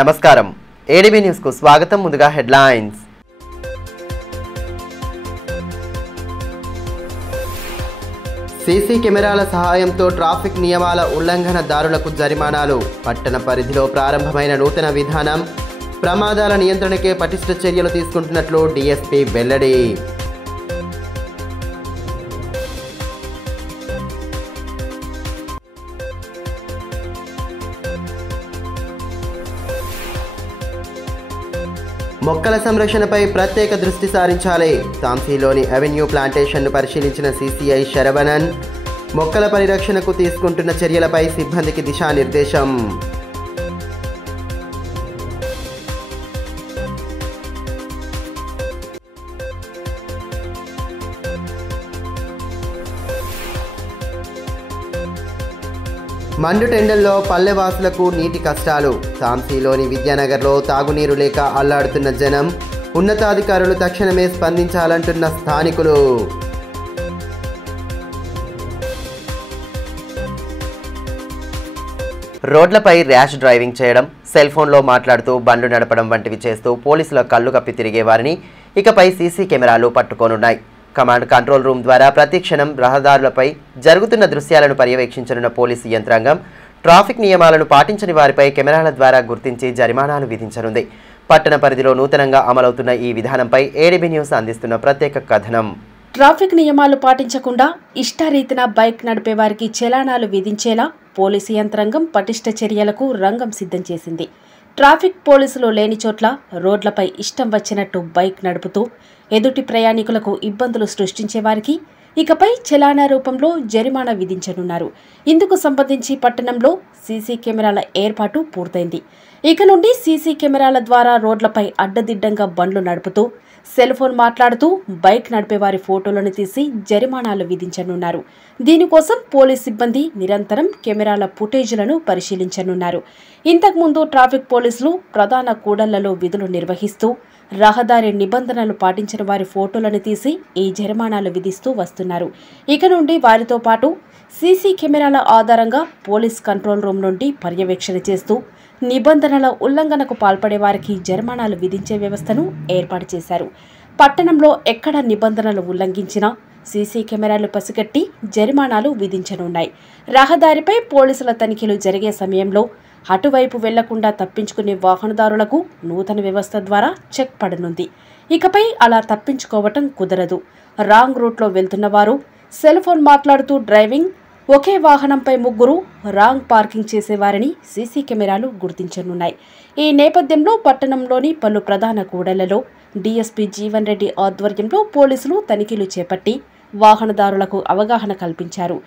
నమస్కారం ADB news కు స్వాగతం. ముందుగా హెడ్లైన్స్. సీసీ కెమెరాల సహాయంతో ట్రాఫిక్ నియమాల ఉల్లంఘనదారులకు జరిమానాలు. పట్టణ పరిధిలో ప్రారంభమైన నూతన విధానం. ప్రమాదాల నియంత్రణకే పటిష్ట చర్యలు తీసుకుంటున్నట్లు డీఎస్పీ వెల్లడి. మొక్కల సంరక్షణపై ప్రత్యేక దృష్టి సారించాలి. తాంసీలోని అవెన్యూ ప్లాంటేషన్ను పరిశీలించిన సీసీఐ శరవణన్. మొక్కల పరిరక్షణకు తీసుకుంటున్న చర్యలపై సిబ్బందికి దిశానిర్దేశం. మండుటెండల్లో పల్లెవాసులకు నీటి కష్టాలు. తాంసీలోని విద్యానగర్లో తాగునీరు లేక అల్లాడుతున్న జనం. ఉన్నతాధికారులు తక్షణమే స్పందించాలంటున్న స్థానికులు. రోడ్లపై ర్యాష్ డ్రైవింగ్ చేయడం, సెల్ ఫోన్లో మాట్లాడుతూ బండ్లు నడపడం వంటివి చేస్తూ పోలీసుల కళ్ళు కప్పి తిరిగే వారిని ఇకపై సీసీ కెమెరాలు పట్టుకోనున్నాయి. కమాండ్ కంట్రోల్ రూమ్ ద్వారా ప్రతి క్షణం రహదారులపై జరుగుతున్న దృశ్యాలను పర్యవేక్షించనున్న పోలీసు యంత్రాంగం ట్రాఫిక్ నియమాలను పాటించని వారిపై కెమెరాల ద్వారా గుర్తించి జరిమానాలు విధించనుంది. పట్టణ పరిధిలో నూతనంగా అమలవుతున్న ఈ విధానంపై ఏడీబీ న్యూస్ అందిస్తున్న ప్రత్యేక కథనం. ట్రాఫిక్ నియమాలు పాటించకుండా ఇష్టారీతిన బైక్ నడిపే వారికి చలానాలు విధించేలా పోలీసు యంత్రాంగం పటిష్ట చర్యలకు రంగం సిద్ధం చేసింది. ట్రాఫిక్ పోలీసులు లేని చోట్ల రోడ్లపై ఇష్టం వచ్చినట్టు బైక్ నడుపుతూ ఎదుటి ప్రయాణికులకు ఇబ్బందులు సృష్టించే వారికి ఇకపై చలానా రూపంలో జరిమానా విధించనున్నారు. ఇందుకు సంబంధించి పట్టణంలో సీసీ కెమెరాల ఏర్పాటు పూర్తయింది. ఇక నుండి సీసీ కెమెరాల ద్వారా రోడ్లపై అడ్డదిడ్డంగా బండ్లు నడుపుతూ సెల్ ఫోన్ మాట్లాడుతూ బైక్ నడిపే వారి ఫోటోలను తీసి జరిమానాలు విధించనున్నారు. దీనికోసం పోలీస్ సిబ్బంది నిరంతరం కెమెరాల ఫుటేజీలను పరిశీలించనున్నారు. ఇంతకుముందు ట్రాఫిక్ పోలీసులు ప్రధాన కూడళ్లలో విధులు నిర్వహిస్తూ రహదారి నిబంధనలు పాటించిన వారి ఫోటోలను తీసి ఈ జరిమానాలు విధిస్తూ వస్తున్నారు. ఇక నుండి వారితో పాటు సీసీ కెమెరాల ఆధారంగా పోలీస్ కంట్రోల్ రూమ్ నుండి పర్యవేక్షణ చేస్తూ నిబంధనల ఉల్లంఘనకు పాల్పడే వారికి జరిమానాలు విధించే వ్యవస్థను ఏర్పాటు చేశారు. పట్టణంలో ఎక్కడ నిబంధనలు ఉల్లంఘించినా సీసీ కెమెరాలు పసిగట్టి జరిమానాలు విధించనున్నాయి. రహదారిపై పోలీసుల తనిఖీలు జరిగే సమయంలో అటువైపు వెళ్లకుండా తప్పించుకునే వాహనదారులకు నూతన వ్యవస్థ ద్వారా చెక్ పడనుంది. ఇకపై అలా తప్పించుకోవటం కుదరదు. రాంగ్ రూట్లో వెళ్తున్న వారు, సెల్ ఫోన్ మాట్లాడుతూ డ్రైవింగ్, ఒకే వాహనంపై ముగ్గురు రాంగ్ పార్కింగ్ చేసేవారిని సీసీ కెమెరాలు గుర్తించనున్నాయి. ఈ నేపథ్యంలో పట్టణంలోని పలు ప్రధాన కూడళ్లలో డీఎస్పీ జీవన్ రెడ్డి ఆధ్వర్యంలో పోలీసులు తనిఖీలు చేపట్టి వాహనదారులకు అవగాహన కల్పించారు.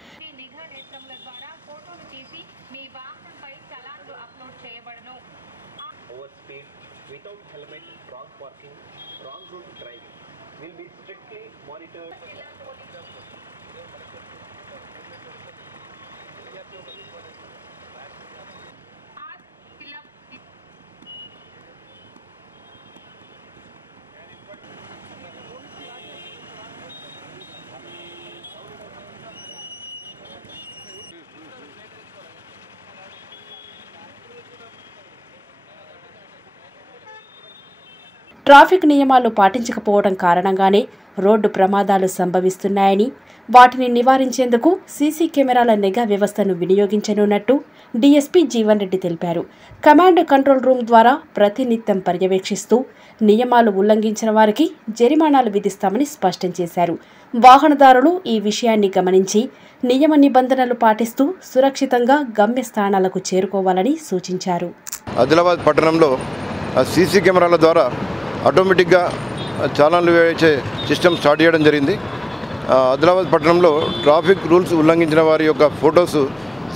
ట్రాఫిక్ నియమాలు పాటించకపోవడం కారణంగానే రోడ్డు ప్రమాదాలు సంభవిస్తున్నాయని, వాటిని నివారించేందుకు సీసీ కెమెరాల నిఘా వ్యవస్థను వినియోగించనున్నట్టు డీఎస్పీ జీవన్ రెడ్డి తెలిపారు. కమాండ్ కంట్రోల్ రూమ్ ద్వారా ప్రతినిత్యం పర్యవేక్షిస్తూ నియమాలు ఉల్లంఘించిన వారికి జరిమానాలు విధిస్తామని స్పష్టం చేశారు. వాహనదారులు ఈ విషయాన్ని గమనించి నియమ నిబంధనలు పాటిస్తూ సురక్షితంగా గమ్యస్థానాలకు చేరుకోవాలని సూచించారు. ఆదిలాబాద్ పట్టణంలో సీసీ కెమెరాల ద్వారా ఆటోమేటిక్గా చాలాన్లు వేసే సిస్టమ్ స్టార్ట్ చేయడం జరిగింది. ఆదిలాబాద్ పట్టణంలో ట్రాఫిక్ రూల్స్ ఉల్లంఘించిన వారి యొక్క ఫొటోస్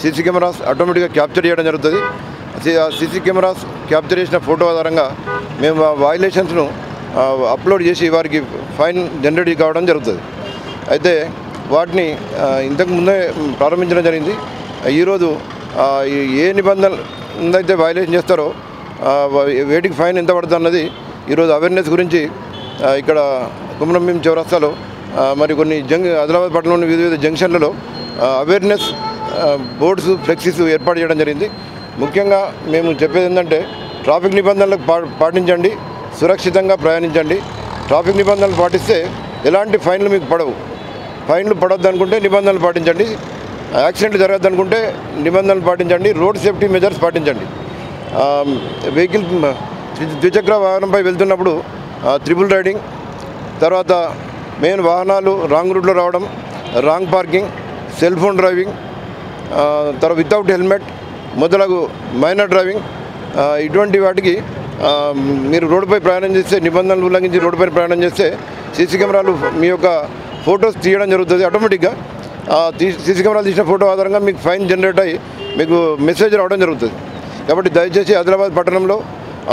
సీసీ కెమెరాస్ ఆటోమేటిక్గా క్యాప్చర్ చేయడం జరుగుతుంది. సీసీ కెమెరాస్ క్యాప్చర్ చేసిన ఫోటో ఆధారంగా మేము వైలేషన్స్ను అప్లోడ్ చేసి వారికి ఫైన్ జనరేట్ కావడం జరుగుతుంది. అయితే వాటిని ఇంతకు ముందే ప్రారంభించడం జరిగింది. ఈరోజు ఏ నిబంధనలు అయితే వైలేషన్ చేస్తారో వేటికి ఫైన్ ఎంత పడుతుంది అన్నది ఈరోజు అవేర్నెస్ గురించి ఇక్కడ కుమరంభీం చౌరస్తాలో మరి కొన్ని ఆదిలాబాద్ పట్టణంలోని వివిధ జంక్షన్లలో అవేర్నెస్ బోర్డ్స్ ఫ్లెక్సీస్ ఏర్పాటు చేయడం జరిగింది. ముఖ్యంగా మేము చెప్పేది ఏంటంటే ట్రాఫిక్ నిబంధనలకు పాటించండి, సురక్షితంగా ప్రయాణించండి. ట్రాఫిక్ నిబంధనలు పాటిస్తే ఎలాంటి ఫైన్లు మీకు పడవు. ఫైన్లు పడవద్దు అనుకుంటే నిబంధనలు పాటించండి. యాక్సిడెంట్ జరగద్దు అనుకుంటే నిబంధనలు పాటించండి. రోడ్ సేఫ్టీ మెజర్స్ పాటించండి. వెహికల్ ద్విచక్ర వాహనంపై వెళ్తున్నప్పుడు ట్రిపుల్ రైడింగ్, తర్వాత మెయిన్ వాహనాలు రాంగ్ రూట్లో రావడం, wrong parking, cell phone driving, తర్వాత వితౌట్ హెల్మెట్ మొదలగు మైనర్ డ్రైవింగ్, ఇటువంటి వాటికి మీరు రోడ్డుపై ప్రయాణం చేస్తే, నిబంధనలు ఉల్లంఘించి రోడ్డుపై ప్రయాణం చేస్తే సీసీ కెమెరాలు మీ యొక్క ఫొటోస్ తీయడం జరుగుతుంది. ఆటోమేటిక్గా సీసీ కెమెరాలు తీసిన ఫోటో ఆధారంగా మీకు ఫైన్ జనరేట్ అయ్యి మీకు మెసేజ్ రావడం జరుగుతుంది. కాబట్టి దయచేసి ఆదిలాబాద్ పట్టణంలో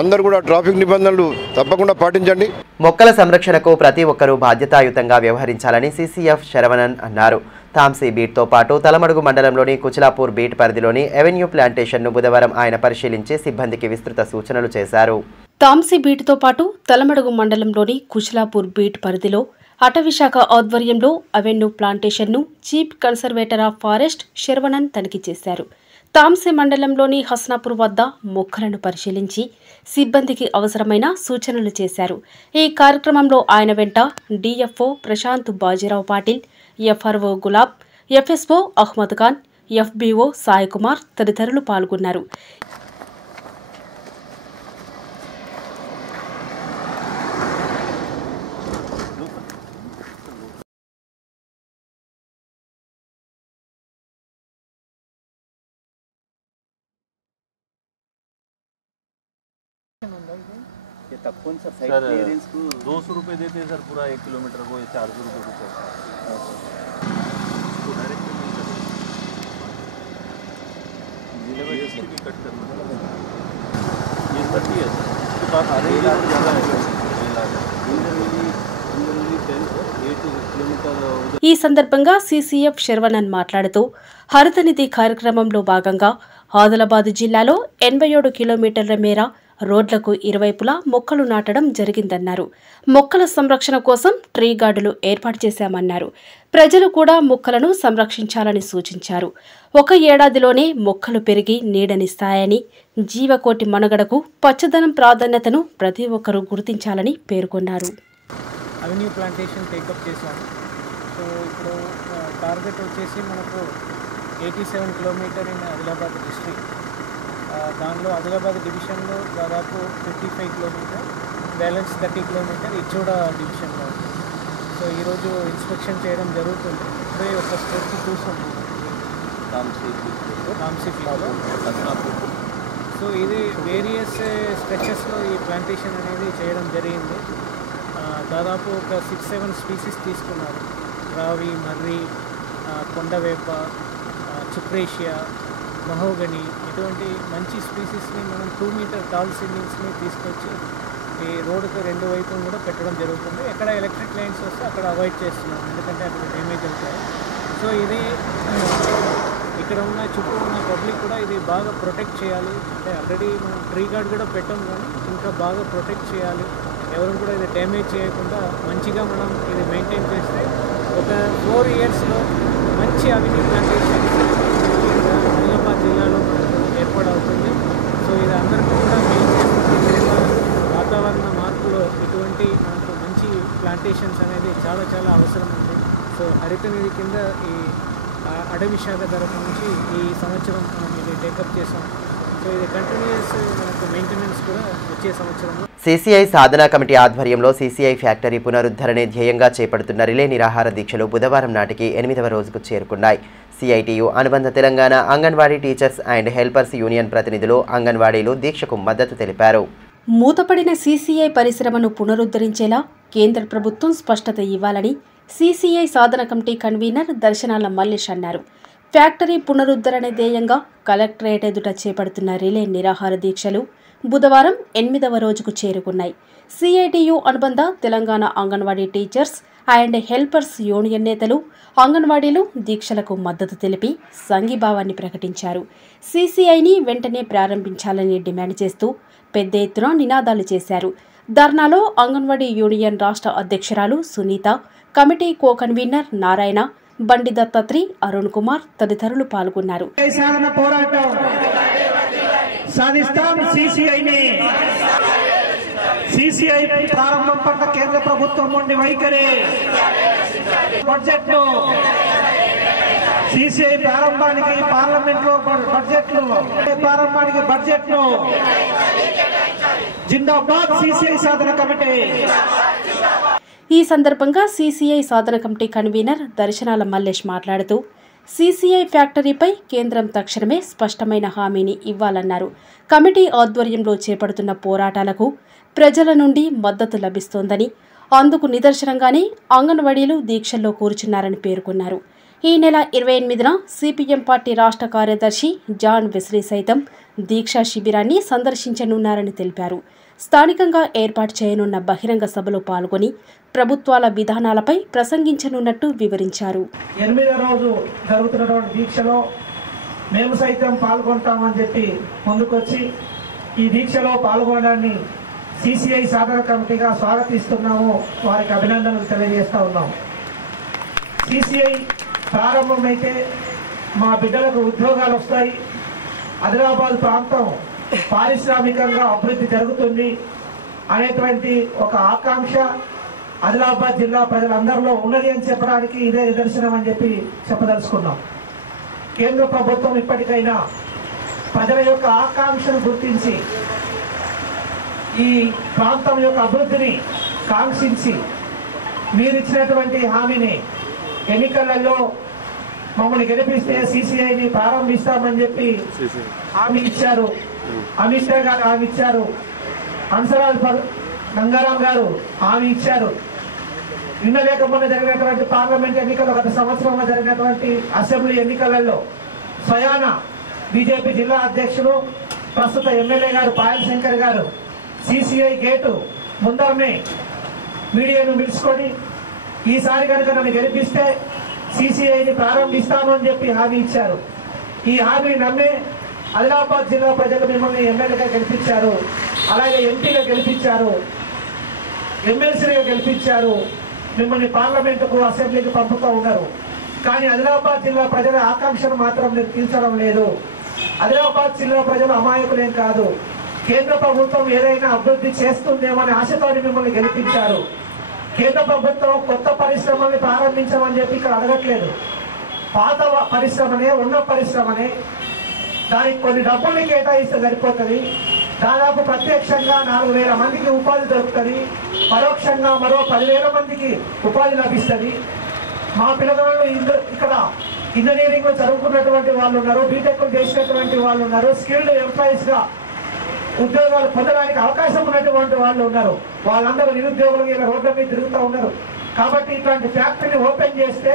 అందరూ కూడా ట్రాఫిక్ నిబంధనలు తప్పకుండా పాటించండి. మొక్కల సంరక్షణకు ప్రతి ఒక్కరూ బాధ్యతాయుతంగా వ్యవహరించాలని సీసీఎఫ్ శరవణన్ అన్నారు. తాంసీ బీట్తో పాటు తలమడుగు మండలంలోని కుచిలాపూర్ బీట్ పరిధిలోని ఎవెన్యూ ప్లాంటేషన్ను బుధవారం ఆయన పరిశీలించి సిబ్బందికి విస్తృత సూచనలు చేశారు. తాంసీ బీట్తో పాటు తలమడుగు మండలంలోని కుచిలాపూర్ బీట్ పరిధిలో అటవీశాఖ ఆధ్వర్యంలో అవెన్యూ ప్లాంటేషన్ను chief conservator of forest Saravanan తనిఖీ చేశారు. తాంసీ మండలంలోని హస్నాపూర్ వద్ద మొక్కలను పరిశీలించి సిబ్బందికి అవసరమైన సూచనలు చేశారు. ఈ కార్యక్రమంలో ఆయన వెంట DFO Prashant Bajirao Patil, FRO Gulab, FSO Ahmed Khan, FBO Sai Kumar తదితరులు పాల్గొన్నారు. ये तक कौन सा साइड क्लियरेंस को 200 रुपये देते हैं सर, पूरा 1 किलोमीटर को 400 रुपये को डायरेक्ट नहीं करते, जिले में जीएसटी भी कट करना ये करती है सर. उसके बाद आधे ज़्यादा है ఈ సందర్భంగా సీసీఎఫ్ శరవణన్ మాట్లాడుతూ హరితనిధి కార్యక్రమంలో భాగంగా ఆదిలాబాద్ జిల్లాలో 87 కిలోమీటర్ల మేర రోడ్లకు ఇరువైపులా మొక్కలు నాటడం జరిగిందన్నారు. మొక్కల సంరక్షణ కోసం ట్రీ గార్డులు ఏర్పాటు చేశామన్నారు. ప్రజలు కూడా మొక్కలను సంరక్షించాలని సూచించారు. ఒక ఏడాదిలోనే మొక్కలు పెరిగి నీడనిస్తాయని, జీవకోటి మనుగడకు పచ్చదనం ప్రాధాన్యతను ప్రతి ఒక్కరూ గుర్తించాలని పేర్కొన్నారు. అవెన్యూ ప్లాంటేషన్ టేకప్ చేశాము. సో ఇప్పుడు టార్గెట్ వచ్చేసి మనకు 87 కిలోమీటర్ ఇన్ ఆదిలాబాద్ డిస్ట్రిక్ట్. దానిలో ఆదిలాబాద్ డివిజన్లో దాదాపు 55 కిలోమీటర్, బ్యాలెన్స్ 30 కిలోమీటర్ ఇచ్చోడ డివిజన్లో. సో ఈరోజు ఇన్స్పెక్షన్ చేయడం జరుగుతుంది. ఇప్పుడే ఒక స్టెప్ చూసాము తాంసీలో. సో ఇది వేరియస్ స్ట్రెచెస్లో ఈ ప్లాంటేషన్ అనేది చేయడం జరిగింది. దాదాపు ఒక 6-7 స్పీసీస్ తీసుకున్నారు. రావి, మర్రి, కొండవేప, చుక్రేషియా, మహోగని, ఇటువంటి మంచి స్పీసీస్ని మనం 2 మీటర్ టాల్ సీలింగ్స్ని తీసుకొచ్చి ఈ రోడ్డుకు 2 వైపులు కూడా పెట్టడం జరుగుతుంది. ఎక్కడ ఎలక్ట్రిక్ లైన్స్ వస్తే అక్కడ అవాయిడ్ చేస్తున్నాం, ఎందుకంటే అక్కడ డ్యామేజ్ అవుతాయి. సో ఇది ఇక్కడ ఉన్న చుట్టూ ఉన్న పబ్లిక్ కూడా ఇది బాగా ప్రొటెక్ట్ చేయాలి. అంటే ఆల్రెడీ మనం ట్రీ గార్డ్ కూడా పెట్టాం, కానీ ఇంకా బాగా ప్రొటెక్ట్ చేయాలి. ఎవరు కూడా ఇది డ్యామేజ్ చేయకుండా మంచిగా మనం ఇది మెయింటైన్ చేస్తే ఒక 4 ఇయర్స్లో మంచి అవెన్యూ ప్లాంటేషన్ ఆదిలాబాద్ జిల్లాలో మనకు ఏర్పాటవుతుంది. సో ఇది అందరికీ కూడా మెయిన్ చేస్తుంది. వాతావరణ మార్పులో ఇటువంటి మనకు మంచి ప్లాంటేషన్స్ అనేది చాలా చాలా అవసరం ఉంది. సో హరితనిధి కింద ఈ అడవి శాఖ తరఫు నుంచి ఈ సంవత్సరం మనం ఇది టేకప్ చేసాం. సో ఇది కంటిన్యూస్ మనకు మెయింటెనెన్స్ కూడా వచ్చే సంవత్సరంలో. సీసీఐ సాధనా కమిటీ ఆధ్వర్యంలో సీసీఐ ఫ్యాక్టరీ పునరుద్ధరణే ధ్యేయంగా చేపడుతున్న రిలే నిరాహార దీక్షలు బుధవారం నాటికి 8వ రోజుకు చేరుకున్నాయి. సిఐటియు అనుబంధ Telangana anganwadi teachers and helpers union ప్రతినిధులు అంగన్వాడీలు దీక్షకు మద్దతు తెలిపారు. మూతపడిన సీసీఐ పరిశ్రమను పునరుద్ధరించేలా కేంద్ర ప్రభుత్వం స్పష్టత ఇవ్వాలని సీసీఐ సాధన కమిటీ కన్వీనర్ దర్శనాల మల్లేష్ అన్నారు. ఫ్యాక్టరీ పునరుద్ధరణ ధ్యేయంగా కలెక్టరేట్ ఎదుట చేపడుతున్న రిలే నిరాహార దీక్షలు బుధవారం 8వ రోజుకు చేరుకున్నాయి. సిఐటియు అనుబంధ Telangana anganwadi teachers and helpers union నేతలు అంగన్వాడీలు దీక్షలకు మద్దతు తెలిపి సంఘీభావాన్ని ప్రకటించారు. సీసీఐని వెంటనే ప్రారంభించాలని డిమాండ్ చేస్తూ పెద్ద ఎత్తున నినాదాలు చేశారు. ధర్నాలో అంగన్వాడీ యూనియన్ రాష్ట్ర అధ్యక్షురాలు Sunitha, committee co convener Narayana, Bandi Dattatri, Arun Kumar తదితరులు పాల్గొన్నారు. సాధిస్తాం సిసిఐని. సిసిఐ ప్రారంభం పట్ల కేంద్ర ప్రభుత్వం నుండి వైఖరి. బడ్జెట్ సిసిఐ ప్రారంభానికి పార్లమెంట్ లో బడ్జెట్లు ప్రారంభానికి బడ్జెట్లు జిందాబాద్ సిసిఐ సాధన కమిటీ. ఈ సందర్భంగా సిసిఐ సాధన కమిటీ కన్వీనర్ దర్శనాల మల్లేష్ మాట్లాడుతూ సిసిఐ ఫ్యాక్టరీపై కేంద్రం తక్షణమే స్పష్టమైన హామీని ఇవ్వాలన్నారు. కమిటీ ఆధ్వర్యంలో చేపడుతున్న పోరాటాలకు ప్రజల నుండి మద్దతు లభిస్తోందని, అందుకు నిదర్శనంగానే అంగన్వాడీలు దీక్షల్లో కూర్చున్నారని పేర్కొన్నారు. ఈ నెల 28న సిపిఎం పార్టీ రాష్ట్ర కార్యదర్శి జాన్ వెస్లీ సైతం దీక్షా శిబిరాన్ని సందర్శించనున్నారని తెలిపారు. స్థానికంగా ఏర్పాటు చేయనున్న బహిరంగ సభలో పాల్గొని ప్రభుత్వాల విధానాలపై ప్రసంగించనున్నట్టు వివరించారు. 8వ రోజు జరుగుతున్నటువంటి దీక్షలో మేము సైతం పాల్గొంటామని చెప్పి ముందుకొచ్చి ఈ దీక్షలో పాల్గొనడాన్ని సిసిఐ సాధన కమిటీగా స్వాగతిస్తున్నాము. వారికి అభినందనలు తెలియజేస్తా ఉన్నాము. సిసిఐ ప్రారంభమైతే మా బిడ్డలకు ఉద్యోగాలు వస్తాయి, ఆదిలాబాద్ ప్రాంతం పారిశ్రామికంగా అభివృద్ధి జరుగుతుంది అనేటువంటి ఒక ఆకాంక్ష ఆదిలాబాద్ జిల్లా ప్రజలందరిలో ఉన్నది అని చెప్పడానికి ఇదే నిదర్శనం అని చెప్పి చెప్పదలుచుకున్నాం. కేంద్ర ప్రభుత్వం ఇప్పటికైనా ప్రజల యొక్క ఆకాంక్షను గుర్తించి ఈ ప్రాంతం యొక్క అభివృద్ధిని కాంక్షించి మీరిచ్చినటువంటి హామీని ఎన్నికలలో మమ్మల్ని గెలిపిస్తే సిసిఐని ప్రారంభిస్తామని చెప్పి హామీ ఇచ్చారు. అమిత్ షా గారు హామీ ఇచ్చారు. హన్సరాజ్ గంగారాం గారు హామీ ఇచ్చారు. నిన్న లేకపోతే జరిగినటువంటి పార్లమెంట్ ఎన్నికల్లో, గత సంవత్సరంలో జరిగినటువంటి అసెంబ్లీ ఎన్నికలలో స్వయాన బీజేపీ జిల్లా అధ్యక్షులు ప్రస్తుత ఎమ్మెల్యే గారు పాయల్ శంకర్ గారు సిసిఐ గేటు ముందరనే మీడియాను పిలుచుకొని ఈసారి కనుక నన్ను గెలిపిస్తే సిసిఐని ప్రారంభిస్తామని చెప్పి హామీ ఇచ్చారు. ఈ హామీ నమ్మే ఆదిలాబాద్ జిల్లా ప్రజలు మిమ్మల్ని ఎమ్మెల్యేగా గెలిపించారు, అలాగే ఎంపీగా గెలిపించారు, ఎమ్మెల్సీగా గెలిపించారు. మిమ్మల్ని పార్లమెంటుకు, అసెంబ్లీకి పంపుతూ ఉన్నారు. కానీ ఆదిలాబాద్ జిల్లా ప్రజల ఆకాంక్షను మాత్రం మీరు తీర్చడం లేదు. ఆదిలాబాద్ జిల్లా ప్రజలు అమాయకులేం కాదు. కేంద్ర ప్రభుత్వం ఏదైనా అభివృద్ధి చేస్తుందేమని ఆశతో మిమ్మల్ని గెలిపించారు. కేంద్ర ప్రభుత్వం కొత్త పరిశ్రమల్ని ప్రారంభించమని చెప్పి ఇక్కడ అడగట్లేదు. పాత పరిశ్రమనే, ఉన్న పరిశ్రమనే, దానికి కొన్ని డబ్బుల్ని కేటాయిస్తే సరిపోతుంది. దాదాపు ప్రత్యక్షంగా 4,000 మందికి ఉపాధి దొరుకుతుంది, పరోక్షంగా మరో 10,000 మందికి ఉపాధి లభిస్తుంది. మా పిల్లగాళ్ళు ఇక్కడ ఇంజనీరింగ్ లో చదువుకున్నటువంటి వాళ్ళు ఉన్నారు, బీటెక్ చేసినటువంటి వాళ్ళు ఉన్నారు, స్కిల్డ్ ఎంప్లాయీస్ గా ఉద్యోగాలు పొందడానికి అవకాశం ఉన్నటువంటి వాళ్ళు ఉన్నారు. వాళ్ళందరూ నిరుద్యోగులుగా ఇలా రోడ్ల మీద తిరుగుతూ ఉన్నారు. కాబట్టి ఇట్లాంటి ఫ్యాక్టరీని ఓపెన్ చేస్తే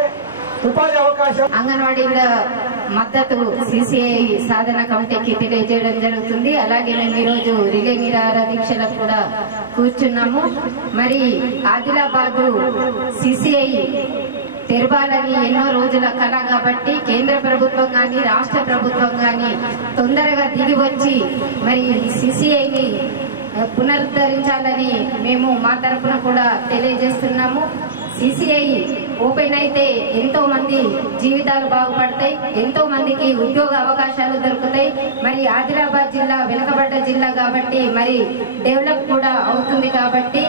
ఉపాధి అవకాశం. అంగన్వాడీల మద్దతు సిసిఐ సాధన కమిటీకి తెలియజేయడం జరుగుతుంది. అలాగే మేము ఈరోజు రిలే నిరాహార దీక్షలకు కూడా కూర్చున్నాము. మరి ఆదిలాబాద్ సిసిఐ తెరవాలని ఎన్నో రోజుల కళ కాబట్టి కేంద్ర ప్రభుత్వం కానీ రాష్ట్ర ప్రభుత్వం కానీ తొందరగా దిగి వచ్చి మరి సిసిఐని పునరుద్ధరించాలని మేము మా తరఫున కూడా తెలియజేస్తున్నాము. సిసిఐ ఓపెన్ అయితే ఎంతో మంది జీవితాలు బాగుపడతాయి, ఎంతో మందికి ఉద్యోగ అవకాశాలు దొరుకుతాయి. మరి ఆదిలాబాద్ జిల్లా వెనుకబడ్డ జిల్లా కాబట్టి మరి డెవలప్ కూడా అవుతుంది. కాబట్టి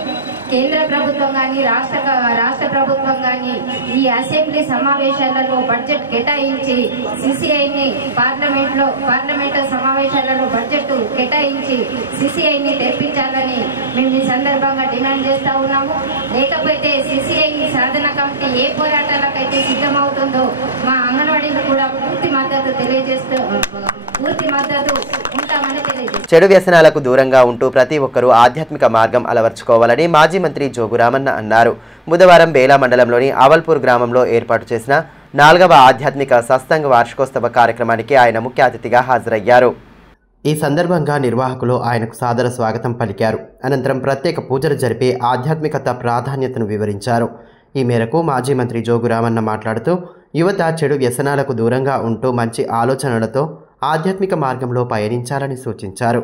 కేంద్ర ప్రభుత్వం కానీ రాష్ట్ర ప్రభుత్వం కానీ ఈ అసెంబ్లీ సమావేశాలలో బడ్జెట్ కేటాయించి సిసిఐని పార్లమెంట్ సమావేశాలలో బడ్జెట్ కేటాయించి సిసిఐని తెప్పించాలని మేము ఈ సందర్భంగా డిమాండ్ చేస్తా ఉన్నాము. లేకపోతే సిసిఐ సాధన కమిటీ ఏ పోరాటాలకైతే సిద్ధమవుతుందో మా అంగన్వాడీలు కూడా పూర్తి మద్దతు ఉంటామని తెలియజేస్తాం. చెడు వ్యసనాలకు దూరంగా ఉంటూ ప్రతి ఒక్కరూ ఆధ్యాత్మిక మార్గం అలవర్చుకోవాలని మాజీ మంత్రి జోగు రామన్న అన్నారు. బుధవారం బేలా మండలంలోని అవల్పూర్ గ్రామంలో ఏర్పాటు చేసిన 4వ ఆధ్యాత్మిక సత్సంగ వార్షికోత్సవ కార్యక్రమానికి ఆయన ముఖ్య అతిథిగా హాజరయ్యారు. ఈ సందర్భంగా నిర్వాహకులు ఆయనకు సాదర స్వాగతం పలికారు. అనంతరం ప్రత్యేక పూజలు జరిపి ఆధ్యాత్మికత ప్రాధాన్యతను వివరించారు. ఈ మేరకు మాజీ మంత్రి జోగు రామన్న మాట్లాడుతూ యువత చెడు వ్యసనాలకు దూరంగా ఉంటూ మంచి ఆలోచనలతో ఆధ్యాత్మిక మార్గంలో పయనించాలని సూచించారు.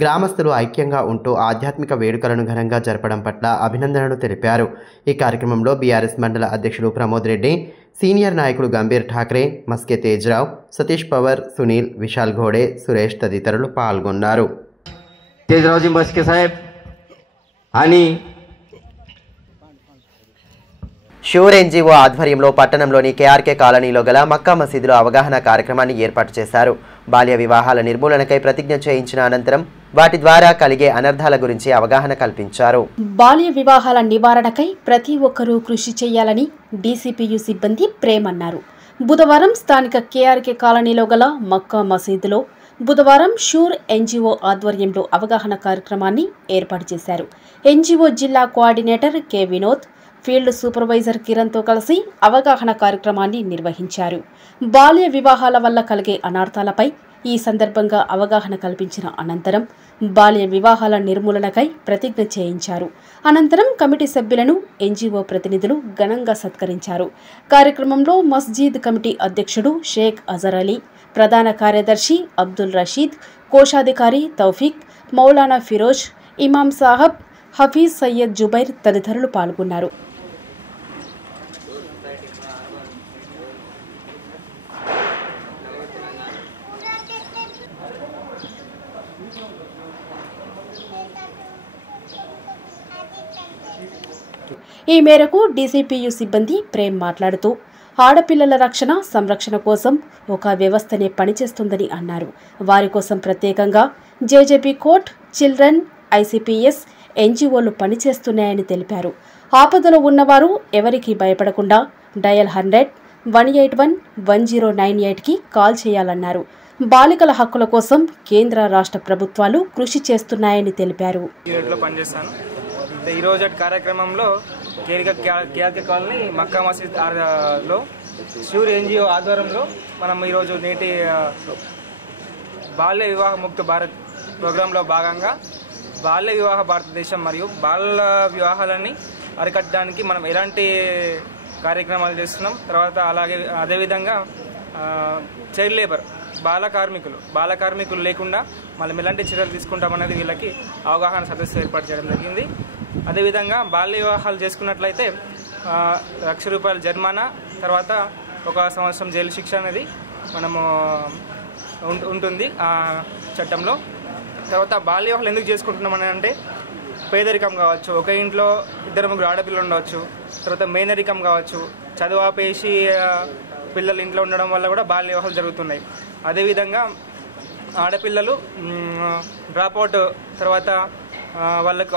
గ్రామస్తులు ఐక్యంగా ఉంటూ ఆధ్యాత్మిక వేడుకలను ఘనంగా జరపడం పట్ల అభినందనలు తెలిపారు. ఈ కార్యక్రమంలో బీఆర్ఎస్ మండల అధ్యక్షుడు ప్రమోద్ రెడ్డి, సీనియర్ నాయకులు గంభీర్ ఠాక్రే, మస్కే తేజ్రావు, సతీష్ పవర్, సునీల్, విశాల్ ఘోడే, సురేష్ తదితరులు పాల్గొన్నారు. तेजरावजी मस्के साहेब आणि షూర్ ఎన్జీఓ ఆధ్వర్యంలో పట్టణంలోని కేఆర్కే కాలనీలో గల మక్కా మసీదులో అవగాహన కార్యక్రమాన్ని ఏర్పాటు చేశారు. బాల్య వివాహాల నిర్మూలనకై ప్రతిజ్ఞ చేయించిన అనంతరం వాటి ద్వారా కలిగే అనర్థాల గురించి అవగాహన కల్పించారు. బాల్య వివాహాల నివారణకై ప్రతి ఒక్కరూ కృషి చేయాలని డీసీపీయూ సిబ్బంది ప్రేమ్ అన్నారు. బుధవారం స్థానిక కేఆర్కే కాలనీలో గల మక్కా మసీదులో బుధవారం షూర్ ఎన్జీఓ ఆధ్వర్యంలో అవగాహన కార్యక్రమాన్ని ఏర్పాటు చేశారు. ఎన్జీఓ జిల్లా coordinator K Vinod, field supervisor కిరణ్తో కలిసి అవగాహన కార్యక్రమాన్ని నిర్వహించారు. బాల్య వివాహాల వల్ల కలిగే అనార్థాలపై ఈ సందర్భంగా అవగాహన కల్పించిన అనంతరం బాల్య వివాహాల నిర్మూలనకై ప్రతిజ్ఞ చేయించారు. అనంతరం కమిటీ సభ్యులను ఎన్జీఓ ప్రతినిధులు ఘనంగా సత్కరించారు. కార్యక్రమంలో మస్జిద్ కమిటీ అధ్యక్షుడు షేక్ అజర్ అలీ, ప్రధాన కార్యదర్శి అబ్దుల్ రషీద్, కోశాధికారి తౌఫీక్, మౌలానా ఫిరోజ్, ఇమాం సాహబ్, హఫీజ్ సయ్యద్ జుబైర్ తదితరులు పాల్గొన్నారు. ఈ మేరకు డీసీపీయూ సిబ్బంది ప్రేమ్ మాట్లాడుతూ ఆడపిల్లల రక్షణ సంరక్షణ కోసం ఒక వ్యవస్థనే పనిచేస్తుందని అన్నారు. వారి కోసం ప్రత్యేకంగా జేజేపీ కోర్ట్, చిల్డ్రన్, ఐసీపీఎస్, ఎన్జీఓలు పనిచేస్తున్నాయని తెలిపారు. ఆపదలో ఉన్నవారు ఎవరికీ భయపడకుండా డయల్ 100, 181, 1098కి కాల్ చేయాలన్నారు. బాలికల హక్కుల కోసం కేంద్ర రాష్ట్ర ప్రభుత్వాలు కృషి చేస్తున్నాయని తెలిపారు. ఈరోజు కార్యక్రమంలో కేఆర్కే కాలనీ మక్కా మసీద్ లో షూర్ ఎన్జీఓ ఆధ్వర్యంలో మనం ఈరోజు నేటి బాల్య వివాహ ముక్త భారత్ ప్రోగ్రాంలో భాగంగా బాల్య వివాహ భారతదేశం మరియు బాల వివాహాలని అరికట్టడానికి మనం ఎలాంటి కార్యక్రమాలు చేస్తున్నాం, తర్వాత అదేవిధంగా చైల్డ్ లేబర్ బాల కార్మికులు లేకుండా మనం ఎలాంటి చర్యలు తీసుకుంటామనేది వీళ్ళకి అవగాహన సదస్సు ఏర్పాటు చేయడం జరిగింది. అదేవిధంగా బాల్య వివాహాలు చేసుకున్నట్లయితే 1,00,000 రూపాయల జరిమానా, తర్వాత 1 సంవత్సరం జైలు శిక్ష అనేది మనము ఉంటుంది ఆ చట్టంలో. తర్వాత బాల్య వివాహాలు ఎందుకు చేసుకుంటున్నామని అంటే పేదరికం కావచ్చు, ఒక ఇంట్లో 2-3 ఆడపిల్లలు ఉండవచ్చు, తర్వాత మేనరికం కావచ్చు, చదువు ఆపేసి పిల్లలు ఇంట్లో ఉండడం వల్ల కూడా బాల్య వివాహాలు జరుగుతున్నాయి. అదేవిధంగా ఆడపిల్లలు డ్రాప్అవుట్, తర్వాత వాళ్ళకు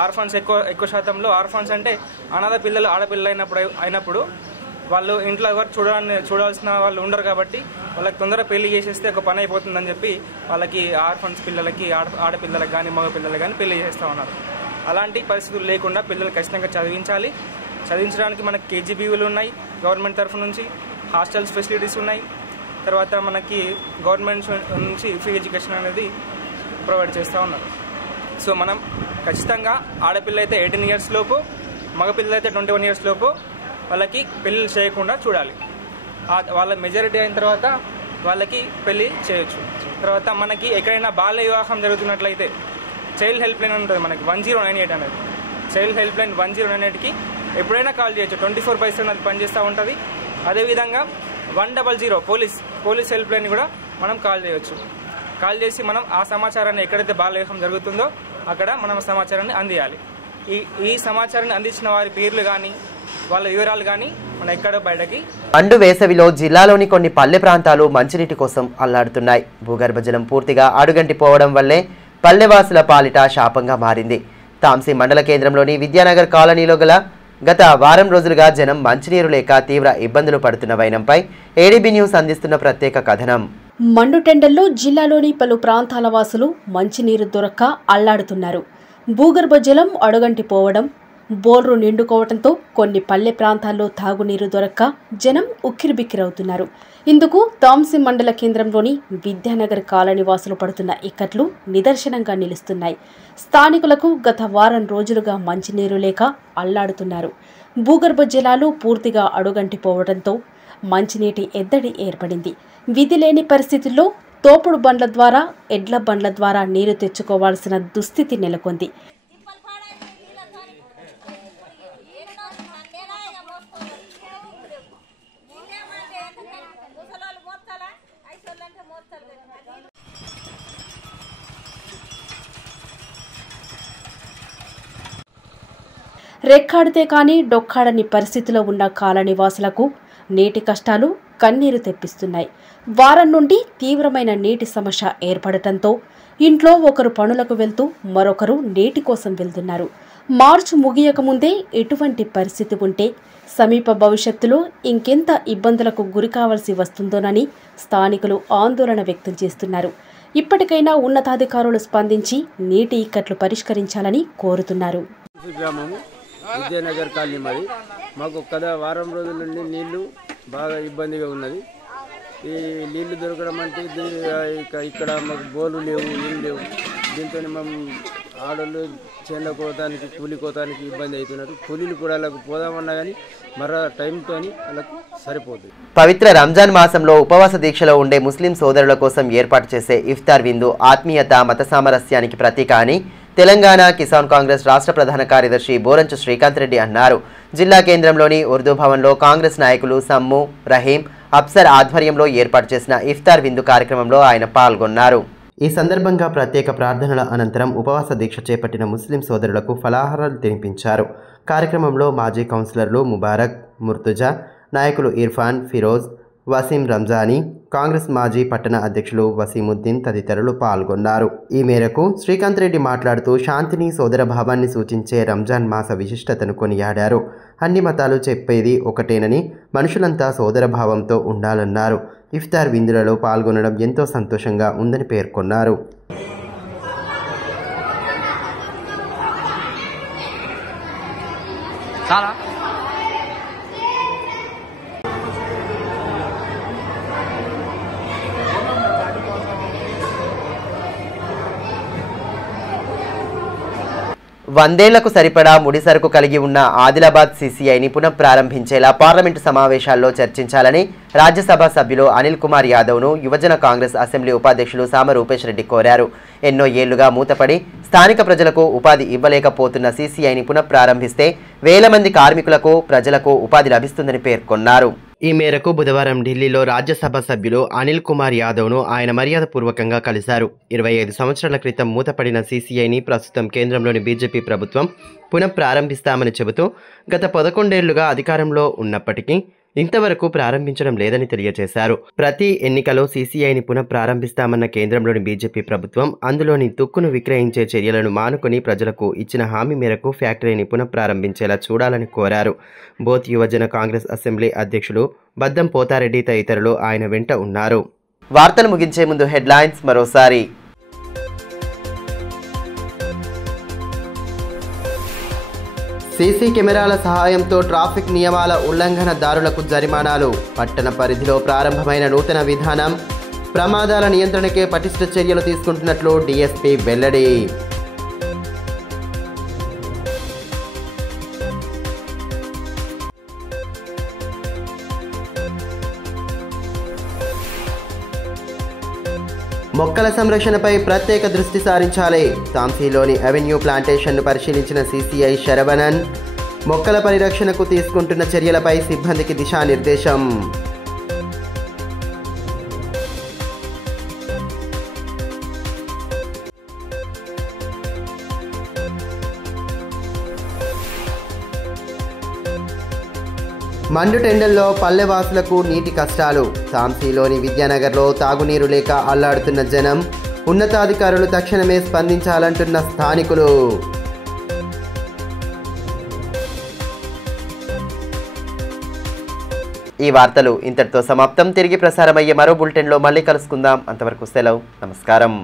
ఆర్ఫన్స్ ఎక్కువ శాతంలో ఆర్ఫన్స్ అంటే అనాథ పిల్లలు ఆడపిల్లలు అయినప్పుడు వాళ్ళు ఇంట్లో ఎవరు చూడాల్సిన వాళ్ళు ఉండరు కాబట్టి వాళ్ళకి తొందరగా పెళ్లి చేసేస్తే ఒక పని అయిపోతుందని చెప్పి వాళ్ళకి ఆర్ఫన్స్ పిల్లలకి ఆడపిల్లలకు కానీ మగ పిల్లలకు కానీ పెళ్లి చేస్తూ ఉన్నారు. అలాంటి పరిస్థితులు లేకుండా పిల్లలు ఖచ్చితంగా చదివించడానికి మనకి కేజీబీలు ఉన్నాయి, గవర్నమెంట్ తరఫు నుంచి హాస్టల్స్ ఫెసిలిటీస్ ఉన్నాయి, తర్వాత మనకి గవర్నమెంట్ నుంచి ఫ్రీ ఎడ్యుకేషన్ అనేది ప్రొవైడ్ చేస్తూ ఉన్నారు. సో మనం ఖచ్చితంగా ఆడపిల్ల అయితే 18 ఇయర్స్ లోపు, మగపిల్లలు అయితే 21 ఇయర్స్ లోపు వాళ్ళకి పెళ్ళిళ్ళు చేయకుండా చూడాలి. వాళ్ళ మెజారిటీ అయిన తర్వాత వాళ్ళకి పెళ్ళి చేయొచ్చు. తర్వాత మనకి ఎక్కడైనా బాల్య వివాహం జరుగుతున్నట్లయితే చైల్డ్ హెల్ప్ లైన్ ఉంటుంది మనకి 1098 అనేది. చైల్డ్ హెల్ప్ లైన్ 1098కి ఎప్పుడైనా కాల్ చేయొచ్చు, 24/7 అది పనిచేస్తూ ఉంటుంది. అదేవిధంగా 100 పోలీస్ హెల్ప్ లైన్ కూడా మనం కాల్ చేయొచ్చు. కాల్ చేసి మనం ఆ సమాచారాన్ని ఎక్కడైతే బాల్య వివాహం జరుగుతుందో అక్కడ మనం సమాచారాన్ని అందియాలి. ఈ సమాచారాన్ని అందించిన వారి పేర్లు కానీ వాళ్ళ వివరాలు కానీ మన ఎక్కడ బయటకి. అండు వేసవిలో జిల్లాలోని కొన్ని పల్లె ప్రాంతాలు మంచినీటి కోసం అల్లాడుతున్నాయి. భూగర్భ జలం పూర్తిగా అడుగంటిపోవడం వల్లే పల్లెవాసుల పాలిట శాపంగా మారింది. తాంసీ మండల కేంద్రంలోని విద్యానగర్ కాలనీలో గత వారం రోజులుగా జనం మంచినీరు లేక తీవ్ర ఇబ్బందులు పడుతున్న వైనంపై ఏడీబీ న్యూస్ అందిస్తున్న ప్రత్యేక కథనం. మండుటెండల్లో జిల్లాలోని పలు ప్రాంతాల వాసులు మంచినీరు దొరక్క అల్లాడుతున్నారు. భూగర్భ జలం అడుగంటిపోవడం, బోర్లు నిండుకోవడంతో కొన్ని పల్లె ప్రాంతాల్లో తాగునీరు దొరక్క జనం ఉక్కిరిబిక్కిరవుతున్నారు. ఇందుకు తాంసీ మండల కేంద్రంలోని విద్యానగర్ కాలనీ వాసులు పడుతున్న ఇక్కట్లు నిదర్శనంగా నిలుస్తున్నాయి. స్థానికులకు గత వారం రోజులుగా మంచినీరు లేక అల్లాడుతున్నారు. భూగర్భ జలాలు పూర్తిగా అడుగంటిపోవడంతో మంచినీటి ఎద్దడి ఏర్పడింది. విధి లేని పరిస్థితుల్లో తోపుడు బండ్ల ద్వారా ఎడ్ల బండ్ల ద్వారా నీరు తెచ్చుకోవాల్సిన దుస్థితి నెలకొంది. రెక్కాడితే కానీ డొక్కాడని పరిస్థితిలో ఉన్న కాలనీవాసులకు నీటి కష్టాలు కన్నీరు తెప్పిస్తున్నాయి. వారం నుండి తీవ్రమైన నీటి సమస్య ఏర్పడటంతో ఇంట్లో ఒకరు పనులకు వెళ్తూ మరొకరు నీటి కోసం వెళ్తున్నారు. మార్చి ముగియకముందే ఎటువంటి పరిస్థితి ఉంటే సమీప భవిష్యత్తులో ఇంకెంత ఇబ్బందులకు గురి కావాల్సి వస్తుందోనని స్థానికులు ఆందోళన వ్యక్తం చేస్తున్నారు. ఇప్పటికైనా ఉన్నతాధికారులు స్పందించి నీటి ఇక్కట్లు పరిష్కరించాలని కోరుతున్నారు. విద్యానగర్ కాలనీ మాది. మాకు వారం రోజుల నుండి నీళ్లు బాగా ఇబ్బందిగా ఉన్నది. ఈ నీళ్లు దొరకడం అంటే ఇక్కడ మాకు బోర్లు లేవు, నీళ్ళు లేవు. దీంతో మేము ఆడోళ్ళు చేనుల కోతానికి కూలి కోతానికి ఇబ్బంది అవుతున్నారు. కూలీలు కూడా వాళ్ళకు పోదామన్నా కానీ మరో టైంతో వాళ్ళకు సరిపోతుంది. పవిత్ర రంజాన్ మాసంలో ఉపవాస దీక్షలో ఉండే ముస్లిం సోదరుల కోసం ఏర్పాటు చేసే ఇఫ్తార్ విందు ఆత్మీయత, మత సామరస్యానికి ప్రతీక అని తెలంగాణ కిసాన్ కాంగ్రెస్ రాష్ట్ర ప్రధాన కార్యదర్శి బోరంచు శ్రీకాంత్ రెడ్డి అన్నారు. జిల్లా కేంద్రంలోని ఉర్దూ భవన్లో కాంగ్రెస్ నాయకులు సమ్ము, రహీం, అప్సర్ ఆధ్వర్యంలో ఏర్పాటు చేసిన ఇఫ్తార్ విందు కార్యక్రమంలో ఆయన పాల్గొన్నారు. ఈ సందర్భంగా ప్రత్యేక ప్రార్థనల అనంతరం ఉపవాస దీక్ష చేపట్టిన ముస్లిం సోదరులకు ఫలాహారాలు తినిపించారు. కార్యక్రమంలో మాజీ కౌన్సిలర్లు ముబారక్, ముర్తుజా, నాయకులు ఇర్ఫాన్, ఫిరోజ్, వసీం రంజానీ, కాంగ్రెస్ మాజీ పట్టణ అధ్యక్షులు వసీముద్దీన్ తదితరులు పాల్గొన్నారు. ఈ మేరకు శ్రీకాంత్ రెడ్డి మాట్లాడుతూ శాంతిని, సోదర భావాన్ని సూచించే రంజాన్ మాస విశిష్టతను కొనియాడారు. అన్ని మతాలు చెప్పేది ఒకటేనని, మనుషులంతా సోదర భావంతో ఉండాలన్నారు. ఇఫ్తార్ విందులలో పాల్గొనడం ఎంతో సంతోషంగా ఉందని పేర్కొన్నారు. వందేళ్లకు సరిపడా ముడిసరుకు కలిగి ఉన్న ఆదిలాబాద్ సీసీఐని పునఃప్రారంభించేలా పార్లమెంటు సమావేశాల్లో చర్చించాలని రాజ్యసభ సభ్యులు అనిల్ కుమార్ యాదవ్ను యువజన కాంగ్రెస్ అసెంబ్లీ ఉపాధ్యక్షులు సామ రూపేష్ రెడ్డి కోరారు. ఎన్నో ఏళ్లుగా మూతపడి స్థానిక ప్రజలకు ఉపాధి ఇవ్వలేకపోతున్న సీసీఐని పునఃప్రారంభిస్తే వేల మంది కార్మికులకు, ప్రజలకు ఉపాధి లభిస్తుందని పేర్కొన్నారు. ఈ మేరకు బుధవారం ఢిల్లీలో రాజ్యసభ సభ్యులు అనిల్ కుమార్ యాదవ్ను ఆయన మర్యాదపూర్వకంగా కలిశారు. 25 సంవత్సరాల క్రితం మూతపడిన సీసీఐని ప్రస్తుతం కేంద్రంలోని బీజేపీ ప్రభుత్వం పునఃప్రారంభిస్తామని చెబుతూ గత 11 ఏళ్లుగా అధికారంలో ఉన్నప్పటికీ ఇంతవరకు ప్రారంభించడం లేదని తెలియజేశారు. ప్రతి ఎన్నికలో సీసీఐని పునఃప్రారంభిస్తామన్న కేంద్రంలోని బీజేపీ ప్రభుత్వం అందులోని తుక్కును విక్రయించే చర్యలను మానుకొని ప్రజలకు ఇచ్చిన హామీ మేరకు ఫ్యాక్టరీని పునఃప్రారంభించేలా చూడాలని కోరారు. బోత్ యువజన కాంగ్రెస్ అసెంబ్లీ అధ్యక్షులు బద్దం పోతారెడ్డి తదితరులు ఆయన వెంట ఉన్నారు. వార్తలు ముగించే ముందు హెడ్లైన్స్ మరోసారి. సీసీ కెమెరాల సహాయంతో ట్రాఫిక్ నియమాల ఉల్లంఘనదారులకు జరిమానాలు. పట్టణ పరిధిలో ప్రారంభమైన నూతన విధానం. ప్రమాదాల నియంత్రణకే పటిష్ట చర్యలు తీసుకుంటున్నట్లు డీఎస్పీ వెల్లడి. మొక్కల సంరక్షణపై ప్రత్యేక దృష్టి సారించాలి. తాంసీలోని అవెన్యూ ప్లాంటేషన్ను పరిశీలించిన సీసీఐ శరవణన్. మొక్కల పరిరక్షణకు తీసుకుంటున్న చర్యలపై సిబ్బందికి దిశానిర్దేశం. మండుటెండల్లో పల్లెవాసులకు నీటి కష్టాలు. తాంసీలోని విద్యానగర్లో తాగునీరు లేక అల్లాడుతున్న జనం. ఉన్నతాధికారులు తక్షణమే స్పందించాలంటున్న స్థానికులు. ఈ వార్తలు ఇంతటితో సమాప్తం. తిరిగి ప్రసారమయ్యే మరో బులెటిన్లో మళ్ళీ కలుసుకుందాం. అంతవరకు సెలవు. నమస్కారం.